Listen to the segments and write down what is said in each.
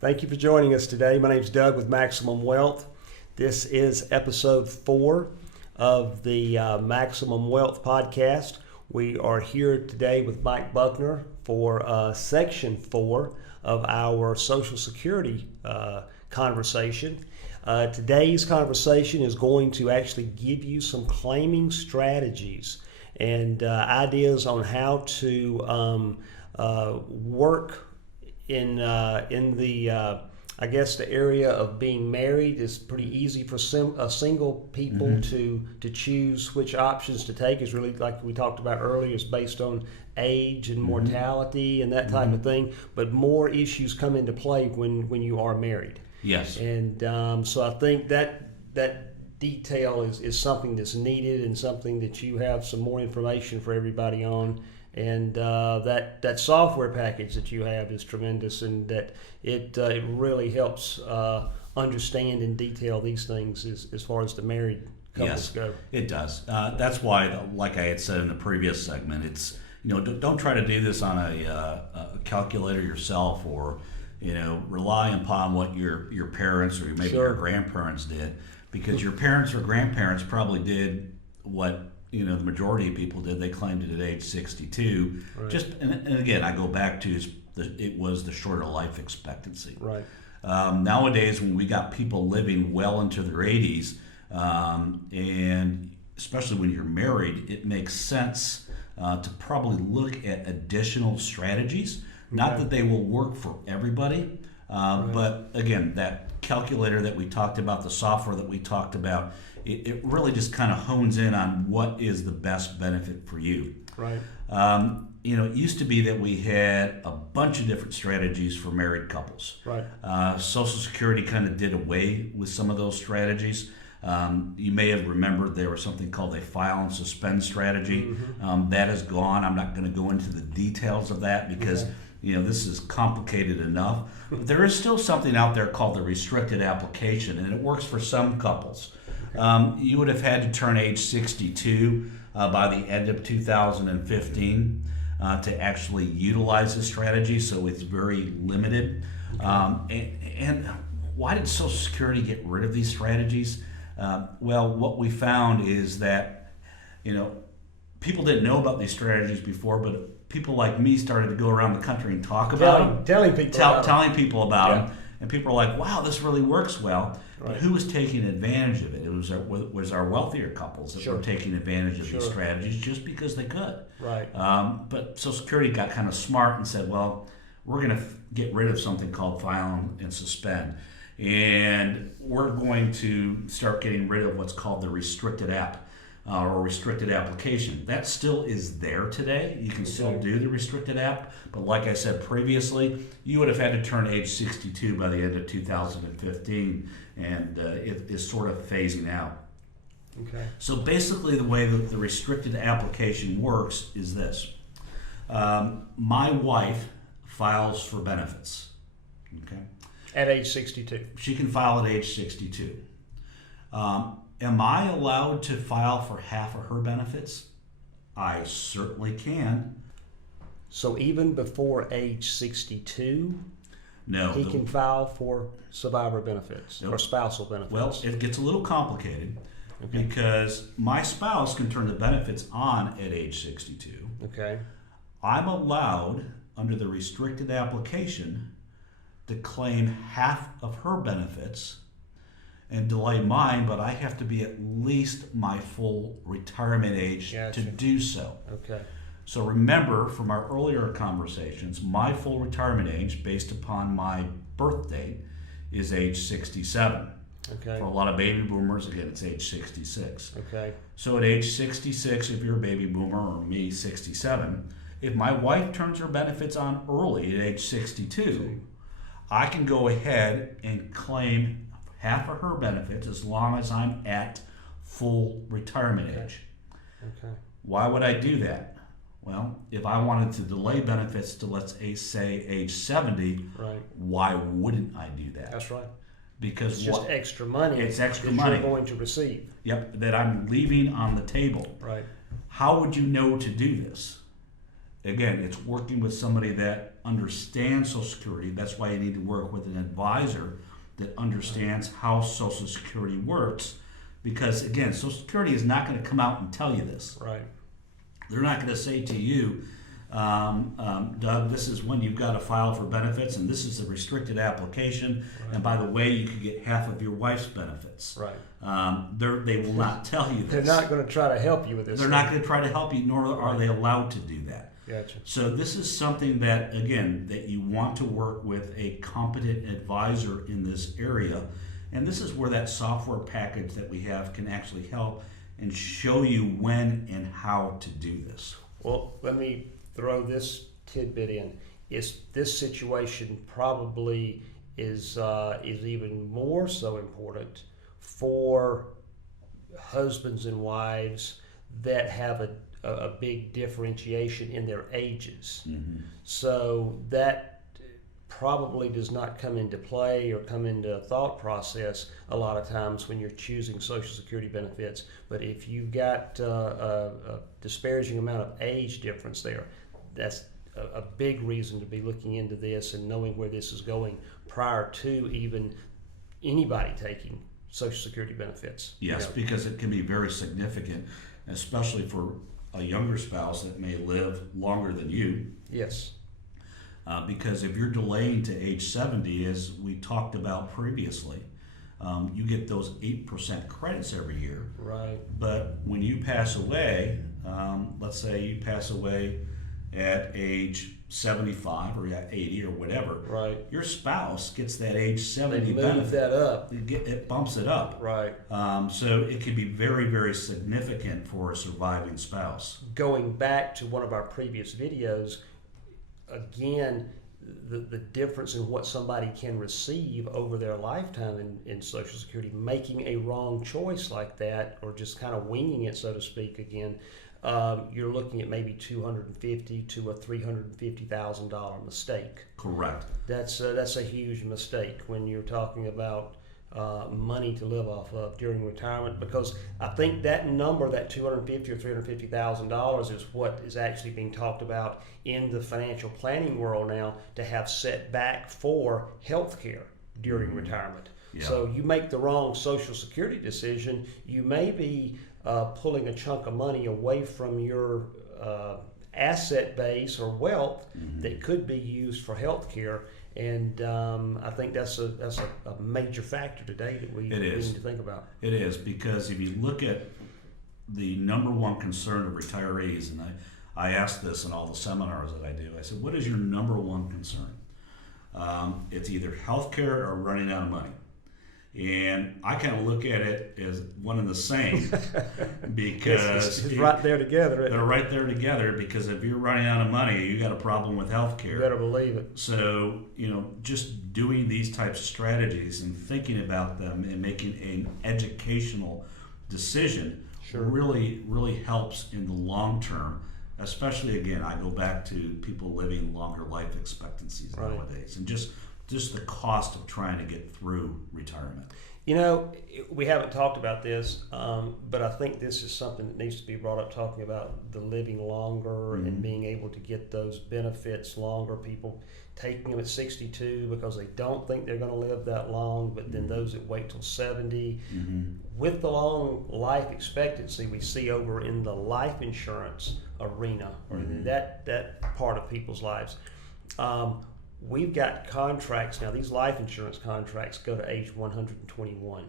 Thank you for joining us today. My name is Doug with Maximum Wealth. This is episode 4 of the Maximum Wealth podcast. We are here today with Mike Buckner for section 4 of our Social Security conversation. Today's conversation is going to actually give you some claiming strategies and ideas on how to work in the I guess the area of being married. Is pretty easy for single people to choose which options to take. Is really, like we talked about earlier, is based on age and mortality and that type of thing. But more issues come into play when you are married. Yes. And so I think that detail is something that's needed and something that you have some more information for everybody on. And that software package that you have is tremendous, and that it really helps understand in detail these things as far as the married couples go. It does. That's why, like I had said in the previous segment, it's don't try to do this on a calculator yourself, or rely upon what your parents or maybe your grandparents did, because your parents or grandparents probably did what the majority of people did. They claimed it at age 62. Right. And again, I go back to it was the shorter life expectancy. Right. Nowadays, when we got people living well into their 80s, and especially when you're married, it makes sense to probably look at additional strategies. Not that they will work for everybody, but again, that calculator that we talked about, the software that we talked about, it really just kind of hones in on what is the best benefit for you. Right. It used to be that we had a bunch of different strategies for married couples. Right. Social Security kind of did away with some of those strategies. You may have remembered there was something called a file and suspend strategy. That is gone. I'm not going to go into the details of that because this is complicated enough. But there is still something out there called the restricted application, and it works for some couples. You would have had to turn age 62 by the end of 2015 to actually utilize this strategy, so it's very limited. And why did Social Security get rid of these strategies? Well, what we found is that people didn't know about these strategies before, but people like me started to go around the country and talk about them, telling people about them, and people are like, "Wow, this really works well." Right. But who was taking advantage of it? It was our wealthier couples that were taking advantage of these strategies just because they could. Right. But Social Security got kind of smart and said, "Well, we're going to get rid of something called file and suspend, and we're going to start getting rid of what's called the restricted app." Or restricted application. That still is there today. You can still do the restricted app, but like I said previously, you would have had to turn age 62 by the end of 2015, and it is sort of phasing out. Okay. So basically the way that the restricted application works is this. My wife files for benefits. Okay. At age 62. She can file at age 62. Am I allowed to file for half of her benefits? I certainly can. So even before age 62, he can file for survivor benefits or spousal benefits? Well, it gets a little complicated because my spouse can turn the benefits on at age 62. Okay. I'm allowed, under the restricted application, to claim half of her benefits and delay mine, but I have to be at least my full retirement age to do so. Okay. So remember from our earlier conversations, my full retirement age based upon my birth date is age 67. Okay. For a lot of baby boomers, again, it's age 66. Okay. So at age 66, if you're a baby boomer, or me, 67, if my wife turns her benefits on early at age 62, I can go ahead and claim half of her benefits as long as I'm at full retirement age. Okay. Why would I do that? Well, if I wanted to delay benefits to, let's say, age 70, why wouldn't I do that? That's right. Because it's just extra money. It's extra money you're going to receive. Yep, that I'm leaving on the table. Right. How would you know to do this? Again, it's working with somebody that understands Social Security. That's why you need to work with an advisor that understands how Social Security works, because again, Social Security is not going to come out and tell you this. Right. They're not going to say to you, Doug, this is when you've got to file for benefits, and this is a restricted application, and by the way, you could get half of your wife's benefits. Right. They will not tell you this. They're not going to try to help you with this. They're not going to try to help you, nor are they allowed to do that. Gotcha. So this is something that, again, that you want to work with a competent advisor in this area. And this is where that software package that we have can actually help and show you when and how to do this. Well, let me throw this tidbit in. This situation probably is even more so important for husbands and wives that have a big differentiation in their ages. Mm-hmm. So that probably does not come into play or come into thought process a lot of times when you're choosing Social Security benefits. But if you've got a disparaging amount of age difference there, that's a big reason to be looking into this and knowing where this is going prior to even anybody taking Social Security benefits. Yes, because it can be very significant, especially for a younger spouse that may live longer than you. Yes. Because if you're delaying to age 70, as we talked about previously, you get those 8% credits every year. Right. But when you pass away, let's say you pass away at age 75 or at 80 or whatever, right, your spouse gets that age 70 they benefit. move that up. It bumps it up. Right. So it can be very, very significant for a surviving spouse. Going back to one of our previous videos, again, the difference in what somebody can receive over their lifetime in Social Security, making a wrong choice like that, or just kind of winging it, so to speak, again, you're looking at maybe $250,000 to a $350,000 mistake. Correct. That's a huge mistake when you're talking about money to live off of during retirement, because I think that number, that $250,000 or $350,000, is what is actually being talked about in the financial planning world now, to have set back for health care during retirement. Yeah. So you make the wrong Social Security decision, you may be pulling a chunk of money away from your asset base or wealth that could be used for health care. And I think that's a major factor today that we need to think about. It is, because if you look at the number one concern of retirees, and I ask this in all the seminars that I do, I said, what is your number one concern? It's either healthcare or running out of money. And I kind of look at it as one and the same, because it's right there together. They're right there together, because if you're running out of money, you got a problem with healthcare. You better believe it. So, just doing these types of strategies and thinking about them and making an educational decision really, really helps in the long term. Especially, again, I go back to people living longer life expectancies nowadays, and just the cost of trying to get through retirement. We haven't talked about this, but I think this is something that needs to be brought up, talking about the living longer and being able to get those benefits longer. People taking them at 62 because they don't think they're going to live that long, but then those that wait till 70. With the long life expectancy we see over in the life insurance arena, or in that part of people's lives, we've got contracts now. These life insurance contracts go to age 121.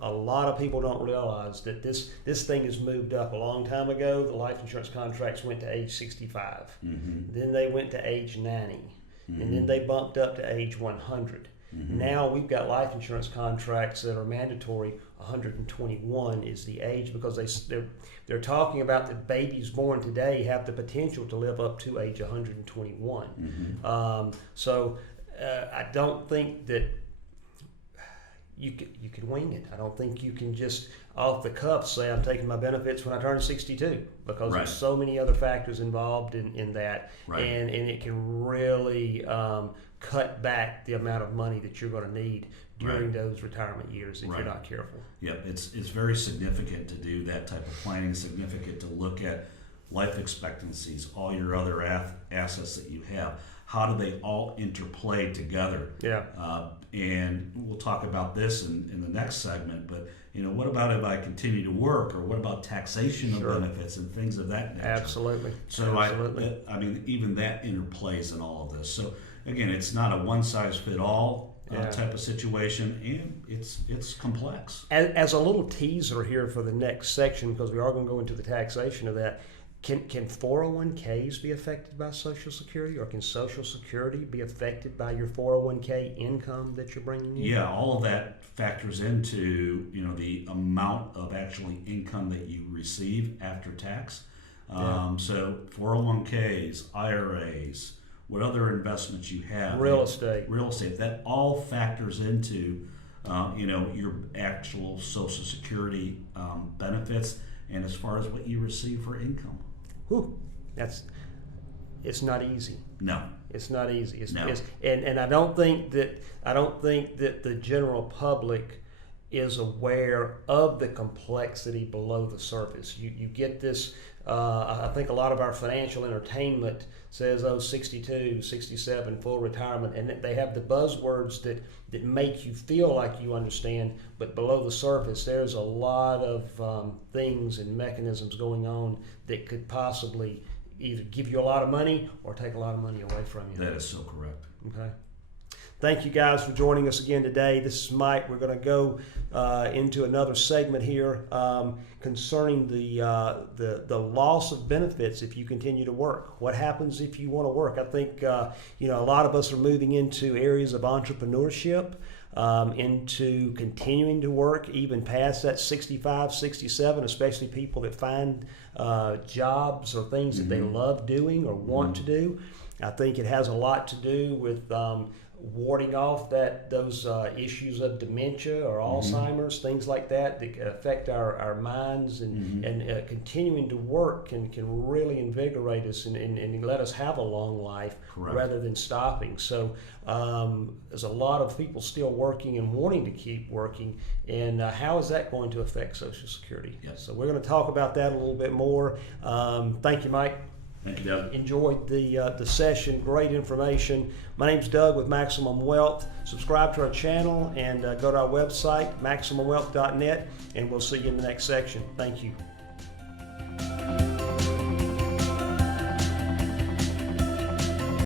A lot of people don't realize that this thing has moved up. A long time ago, the life insurance contracts went to age 65. Then they went to age 90. And then they bumped up to age 100. Now we've got life insurance contracts that are mandatory. 121 is the age, because they're talking about that babies born today have the potential to live up to age 121. So I don't think that you can wing it. I don't think you can just off the cuff say I'm taking my benefits when I turn 62, because there's so many other factors involved in that, and it can really cut back the amount of money that you're going to need during those retirement years if you're not careful. Yep, it's very significant to do that type of planning. Significant to look at life expectancies, all your other assets that you have. how do they all interplay together? Yeah. And we'll talk about this in the next segment, but what about if I continue to work, or what about taxation of benefits and things of that nature? Absolutely. So Absolutely. I mean, even that interplays in all of this. So again, it's not a one-size-fit-all type of situation, and it's complex. As a little teaser here for the next section, because we are going to go into the taxation of that, can 401ks be affected by Social Security, or can Social Security be affected by your 401k income that you're bringing in? Yeah, all of that factors into the amount of actually income that you receive after tax. So 401ks, IRAs, what other investments you have, real estate, that all factors into your actual Social Security benefits, and as far as what you receive for income. Whew, it's not easy. No, it's not easy. No. And I don't think that the general public is aware of the complexity below the surface. You get this. I think a lot of our financial entertainment says, 62, 67, full retirement, and they have the buzzwords that make you feel like you understand, but below the surface there's a lot of things and mechanisms going on that could possibly either give you a lot of money or take a lot of money away from you. That is so correct. Okay. Thank you guys for joining us again today. This is Mike. We're going to go into another segment here concerning the loss of benefits if you continue to work. What happens if you want to work? I think a lot of us are moving into areas of entrepreneurship, into continuing to work even past that 65, 67, especially people that find jobs or things that they love doing or want to do. I think it has a lot to do with warding off those issues of dementia or Alzheimer's, things like that affect our minds, and continuing to work can really invigorate us and let us have a long life. Correct. Rather than stopping. So there's a lot of people still working and wanting to keep working, and how is that going to affect Social Security? Yes. So we're going to talk about that a little bit more. Thank you, Mike. Thank you, Doug. Enjoyed the session. Great information. My name's Doug with Maximum Wealth. Subscribe to our channel and go to our website, MaximumWealth.net, and we'll see you in the next section. Thank you.